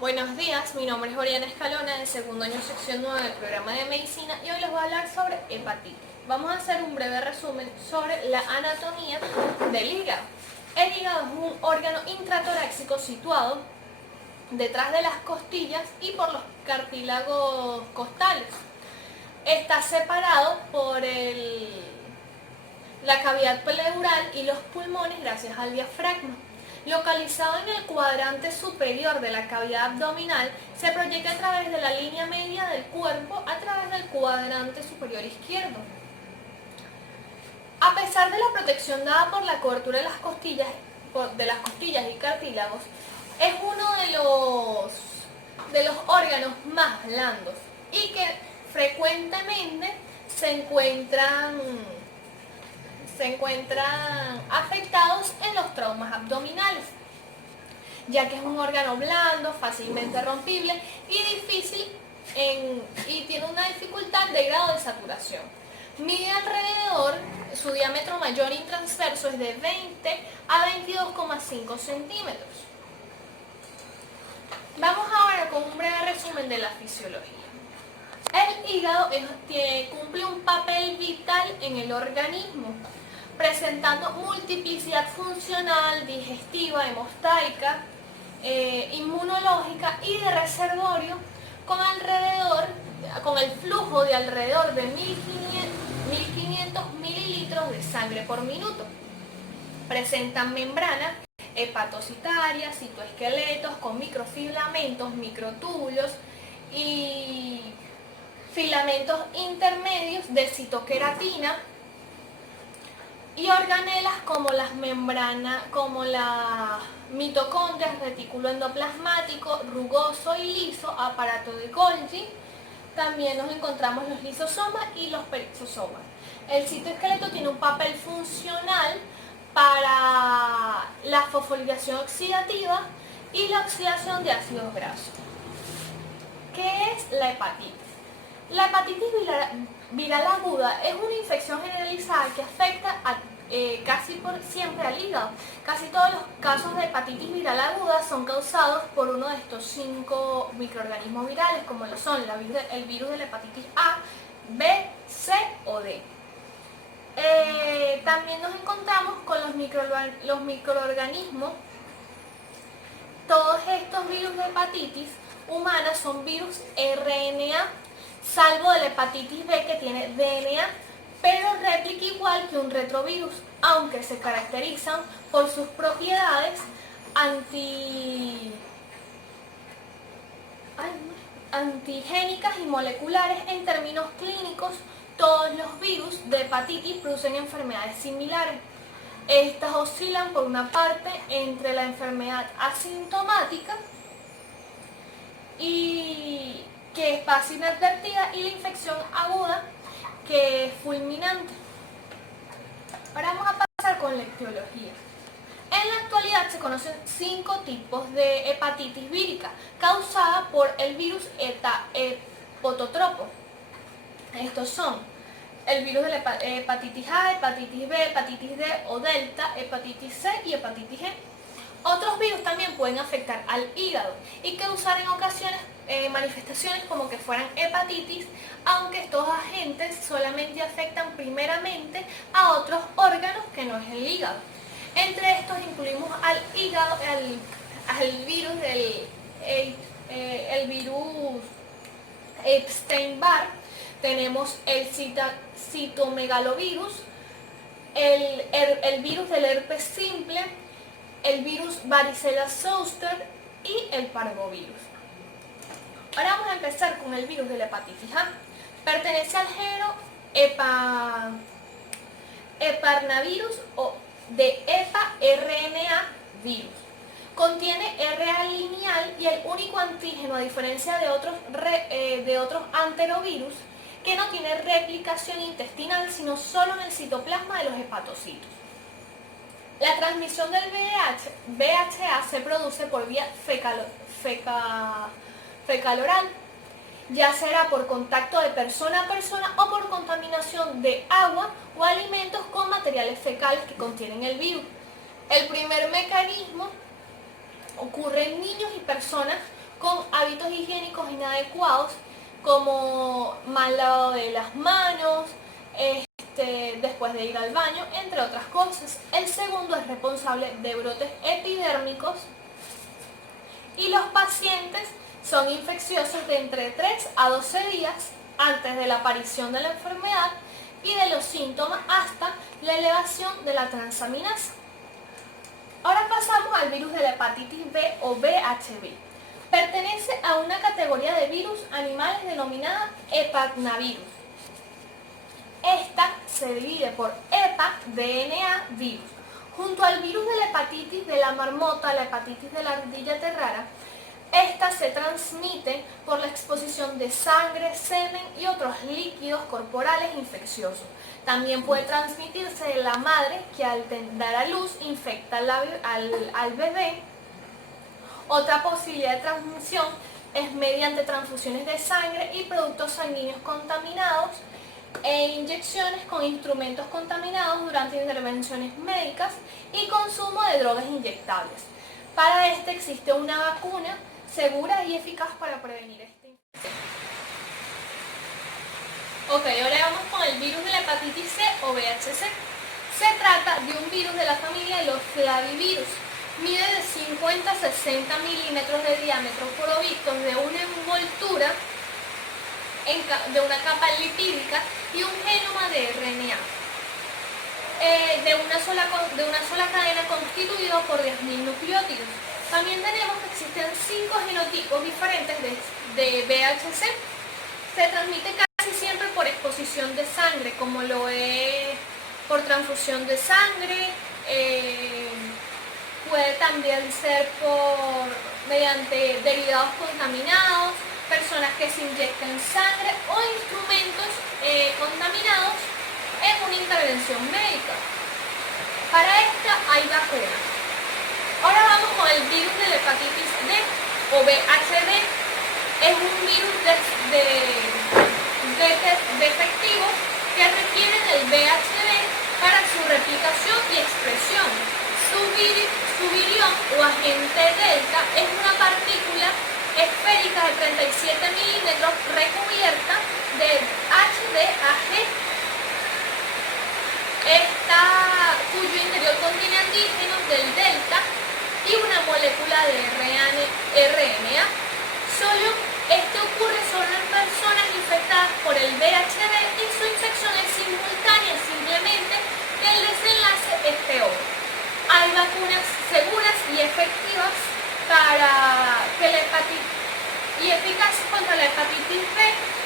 Buenos días, mi nombre es Oriana Escalona, del segundo año sección 9 del programa de medicina y hoy les voy a hablar sobre hepatitis. Vamos a hacer un breve resumen sobre la anatomía del hígado. El hígado es un órgano intratorácico situado detrás de las costillas y por los cartílagos costales. Está separado por la cavidad pleural y los pulmones gracias al diafragma. Localizado en el cuadrante superior de la cavidad abdominal, se proyecta a través de la línea media del cuerpo a través del cuadrante superior izquierdo. A pesar de la protección dada por la cobertura de las costillas y cartílagos, es uno de los órganos más blandos y que frecuentemente se encuentran afectados en los traumas abdominales, ya que es un órgano blando, fácilmente rompible y difícil y tiene una dificultad de grado de saturación. Mide alrededor, su diámetro mayor y transverso es de 20 a 22,5 centímetros. Vamos ahora con un breve resumen de la fisiología. El hígado cumple un papel vital en el organismo, presentando multiplicidad funcional, digestiva, hemostática, inmunológica y de reservorio con el flujo de alrededor de 1500 mililitros de sangre por minuto. Presentan membranas hepatocitarias, citoesqueletos con microfilamentos, microtúbulos y filamentos intermedios de citoqueratina y organelas como las mitocondrias, retículo endoplasmático, rugoso y liso, aparato de Golgi. También nos encontramos los lisosomas y los perisosomas. El citoesqueleto tiene un papel funcional para la fosforilación oxidativa y la oxidación de ácidos grasos. ¿Qué es la hepatitis? La hepatitis viral aguda es una infección generalizada que afecta casi por siempre al hígado. Casi todos los casos de hepatitis viral aguda son causados por uno de estos 5 microorganismos virales, como lo son el virus de la hepatitis A, B, C o D. También nos encontramos con los microorganismos. Todos estos virus de hepatitis humana son virus RNA, salvo de la hepatitis B que tiene DNA, pero replica igual que un retrovirus, aunque se caracterizan por sus propiedades antigénicas y moleculares. En términos clínicos, todos los virus de hepatitis producen enfermedades similares. Estas oscilan por una parte entre la enfermedad asintomática y que es fácil inadvertida y la infección aguda que es fulminante. Ahora vamos a pasar con la etiología. En la actualidad se conocen 5 tipos de hepatitis vírica causada por el virus hepatotropo. Estos son el virus de la hepatitis A, hepatitis B, hepatitis D o delta, hepatitis C y hepatitis G. Otros virus también pueden afectar al hígado y causar en ocasiones manifestaciones como que fueran hepatitis, aunque estos agentes solamente afectan primeramente a otros órganos que no es el hígado. Entre estos incluimos al hígado, al virus el virus Epstein-Barr, tenemos el citomegalovirus, el virus del herpes simple, el virus varicela zoster y el parvovirus. Ahora vamos a empezar con el virus de la hepatitis A. Pertenece al género Heparnavirus o de hepa-RNA virus. Contiene RNA lineal y el único antígeno, a diferencia de otros anterovirus, que no tiene replicación intestinal, sino solo en el citoplasma de los hepatocitos. La transmisión del VHA se produce por vía fecal-oral, ya será por contacto de persona a persona o por contaminación de agua o alimentos con materiales fecales que contienen el virus. El primer mecanismo ocurre en niños y personas con hábitos higiénicos inadecuados, como mal lavado de las manos, después de ir al baño, entre otras cosas. El segundo es responsable de brotes epidérmicos y los pacientes son infecciosos de entre 3 a 12 días antes de la aparición de la enfermedad y de los síntomas hasta la elevación de la transaminasa. Ahora pasamos al virus de la hepatitis B o VHB. Pertenece a una categoría de virus animales denominada hepatnavirus. Esta se divide por hepa, DNA, virus. Junto al virus de la hepatitis de la marmota, la hepatitis de la ardilla terrara, esta se transmite por la exposición de sangre, semen y otros líquidos corporales infecciosos. También puede transmitirse de la madre que al dar a luz infecta al bebé. Otra posibilidad de transmisión es mediante transfusiones de sangre y productos sanguíneos contaminados e inyecciones con instrumentos contaminados durante intervenciones médicas y consumo de drogas inyectables. Para este existe una vacuna segura y eficaz para prevenir esta infección. Ok, ahora vamos con el virus de la hepatitis C o VHC. Se trata de un virus de la familia de los flavivirus. Mide de 50 a 60 milímetros de diámetro provistos de una envoltura de una capa lipídica y un genoma de RNA de una sola cadena constituido por 10.000 nucleótidos. También tenemos que existen 5 genotipos diferentes de VHC. Se transmite casi siempre por exposición de sangre, como lo es por transfusión de sangre, puede también ser mediante derivados contaminados, personas que se inyectan sangre o instrumentos contaminados en una intervención médica. Para esta hay vacunas. Ahora vamos con el virus de la hepatitis D o VHD. Es un virus defectivo que requiere del VHD para su replicación y expresión. Su virión o agente delta es una partícula esférica de 37 milímetros recubierta de HDAG, cuyo interior contiene antígenos del delta y una molécula de RNA. Esto ocurre solo en personas infectadas por el VHD y su infección es simultánea, simplemente que el desenlace es peor. Hay vacunas seguras y efectivas y eficaces contra la hepatitis B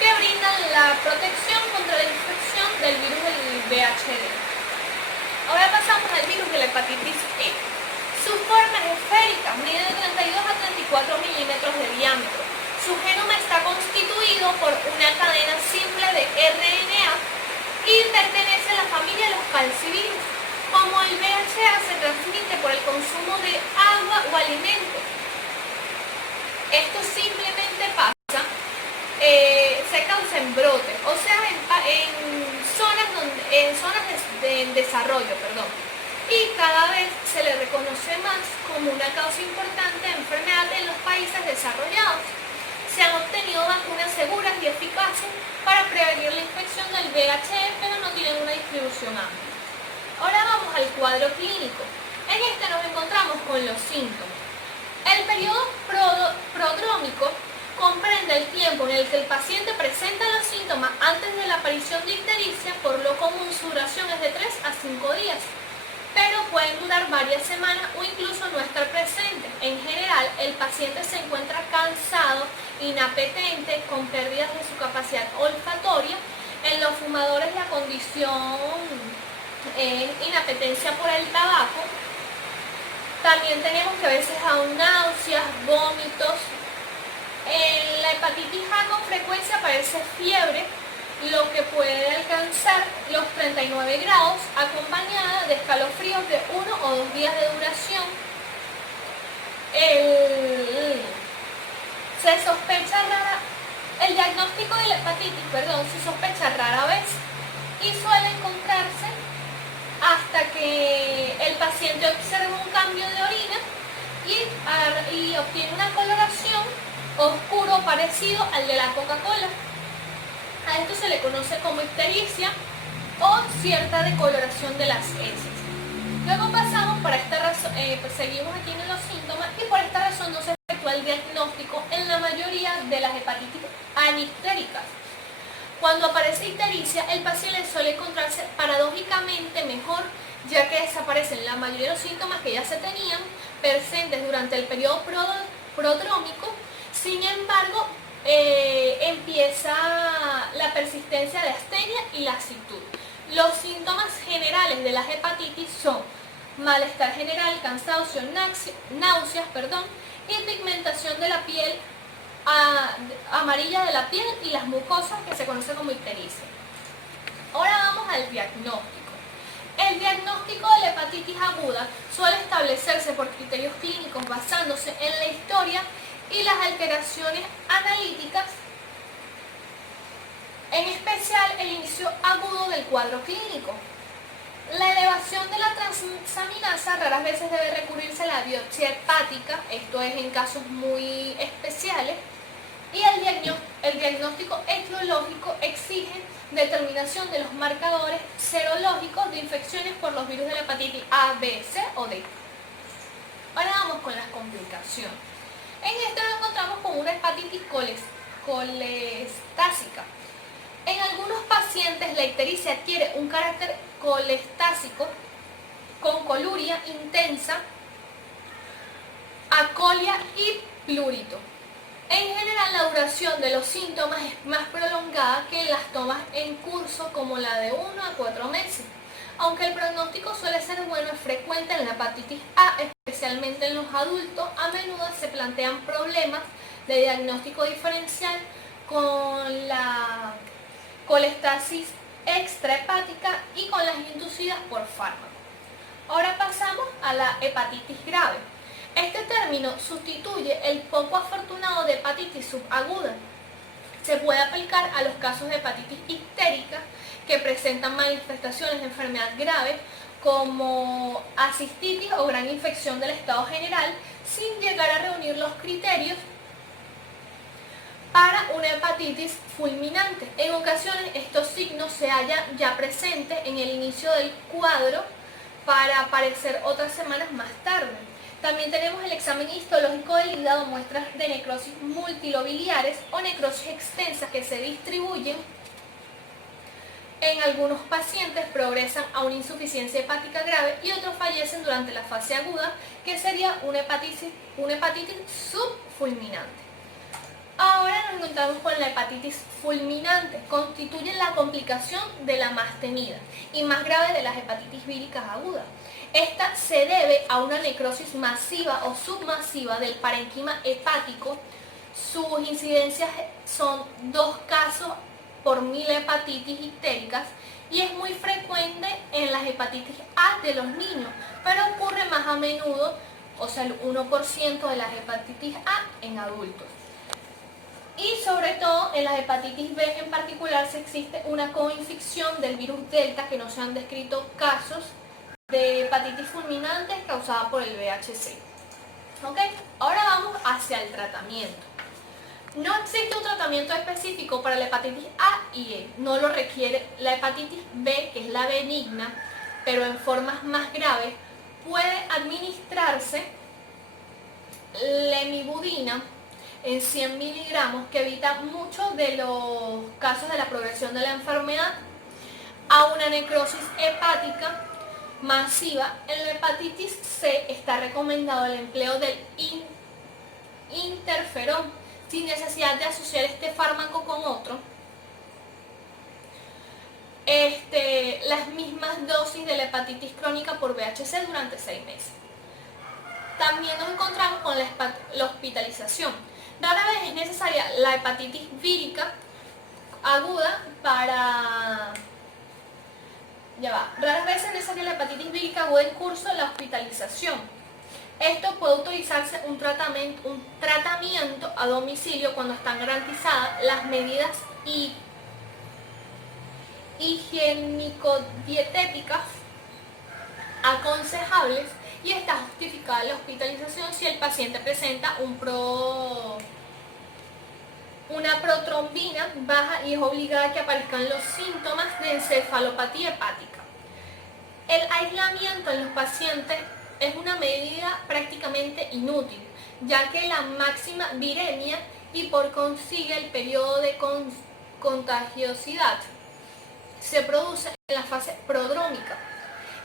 que brindan la protección contra la infección del virus del VHD. Ahora pasamos al virus de la hepatitis E. Su forma es esférica, mide de 32 a 34 milímetros de diámetro. Su genoma está constituido por una cadena simple de RNA y pertenece a la familia de los calcivirus. Como el VHA se transmite por el consumo de agua o alimentos. Esto simplemente pasa, se causa en brotes, o sea, en zonas de desarrollo, y cada vez se le reconoce más como una causa importante de enfermedad en los países desarrollados. Se han obtenido vacunas seguras y eficaces para prevenir la infección del VHE, pero no tienen una distribución amplia. Ahora vamos al cuadro clínico. En este nos encontramos con los síntomas. El periodo prodrómico comprende el tiempo en el que el paciente presenta los síntomas antes de la aparición de ictericia, por lo común su duración es de 3 a 5 días, pero pueden durar varias semanas o incluso no estar presente. En general, el paciente se encuentra cansado, inapetente, con pérdidas de su capacidad olfatoria. En los fumadores la condición es inapetencia por el tabaco. También tenemos que a veces aún náuseas, vómitos. En la hepatitis A con frecuencia aparece fiebre, lo que puede alcanzar los 39 grados, acompañada de escalofríos de 1 o 2 días de duración. El diagnóstico de la hepatitis, se sospecha rara vez y suele encontrarse hasta que el paciente observa un cambio de orina y obtiene una coloración oscuro parecido al de la Coca-Cola. A esto se le conoce como ictericia o cierta decoloración de las heces. Luego pasamos, para esta razón, seguimos aquí en los síntomas, y por esta razón no se efectúa el diagnóstico en la mayoría de las hepatitis anistéricas. Cuando aparece ictericia, el paciente suele encontrarse paradójicamente mejor, ya que desaparecen la mayoría de los síntomas que ya se tenían presentes durante el periodo prodrómico. Sin embargo, empieza la persistencia de astenia y laxitud. Los síntomas generales de las hepatitis son malestar general, cansancio, náuseas, y pigmentación de la piel, amarilla de la piel y las mucosas, que se conoce como ictericia. Ahora vamos al diagnóstico. El diagnóstico de la hepatitis aguda suele establecerse por criterios clínicos basándose en la historia y las alteraciones analíticas, en especial el inicio agudo del cuadro clínico. La elevación de la transaminasa raras veces debe recurrirse a la biopsia hepática, esto es en casos muy especiales, y el diagnóstico etiológico exige determinación de los marcadores serológicos de infecciones por los virus de la hepatitis A, B, C o D. Ahora vamos con las complicaciones. En esto nos encontramos con una hepatitis colestásica. En algunos pacientes la ictericia adquiere un carácter colestásico con coluria intensa, acolia y plurito. En general, la duración de los síntomas es más prolongada que en las tomas en curso, como la de 1 a 4 meses. Aunque el pronóstico suele ser bueno, es frecuente en la hepatitis A, especialmente en los adultos. A menudo se plantean problemas de diagnóstico diferencial con la colestasis extrahepática y con las inducidas por fármaco. Ahora pasamos a la hepatitis grave. Este término sustituye el poco afortunado de hepatitis subaguda. Se puede aplicar a los casos de hepatitis ictérica que presentan manifestaciones de enfermedad grave como asistitis o gran infección del estado general, sin llegar a reunir los criterios para una hepatitis fulminante. En ocasiones estos signos se hallan ya presentes en el inicio del cuadro para aparecer otras semanas más tarde. También tenemos el examen histológico del hígado, muestras de necrosis multilobiliares o necrosis extensas que se distribuyen. En algunos pacientes progresan a una insuficiencia hepática grave y otros fallecen durante la fase aguda, que sería una hepatitis subfulminante. Ahora nos encontramos con la hepatitis fulminante. Constituye la complicación de la más temida y más grave de las hepatitis víricas agudas. Esta se debe a una necrosis masiva o submasiva del parenquima hepático. Sus incidencias son 2 casos por 1000 hepatitis ictéricas y es muy frecuente en las hepatitis A de los niños, pero ocurre más a menudo, o sea, el 1% de las hepatitis A en adultos. Y sobre todo en las hepatitis B en particular se existe una coinfección del virus delta, que no se han descrito casos de hepatitis fulminantes causada por el VHC. ¿Ok? Ahora vamos hacia el tratamiento. No existe un tratamiento específico para la hepatitis A y E, no lo requiere. La hepatitis B, que es la benigna, pero en formas más graves, puede administrarse lemibudina en 100 miligramos, que evita muchos de los casos de la progresión de la enfermedad a una necrosis hepática masiva. En la hepatitis C está recomendado el empleo del interferón sin necesidad de asociar este fármaco con otro. Las mismas dosis de la hepatitis crónica por VHC durante 6 meses. También nos encontramos con la hospitalización. Rara vez es necesaria la hepatitis vírica aguda para... Raras veces es necesaria la hepatitis vírica aguda en curso, la hospitalización. Esto puede autorizarse un tratamiento a domicilio cuando están garantizadas las medidas higiénico-dietéticas aconsejables y está justificada la hospitalización si el paciente presenta un bilirrubina baja y es obligada que aparezcan los síntomas de encefalopatía hepática. El aislamiento en los pacientes es una medida prácticamente inútil, ya que la máxima viremia y por consigue el periodo de contagiosidad se produce en la fase prodrómica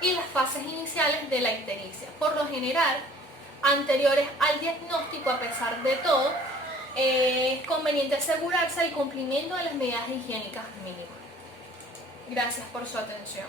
y las fases iniciales de la ictericia, por lo general anteriores al diagnóstico. A pesar de todo, es conveniente asegurarse el cumplimiento de las medidas higiénicas mínimas. Gracias por su atención.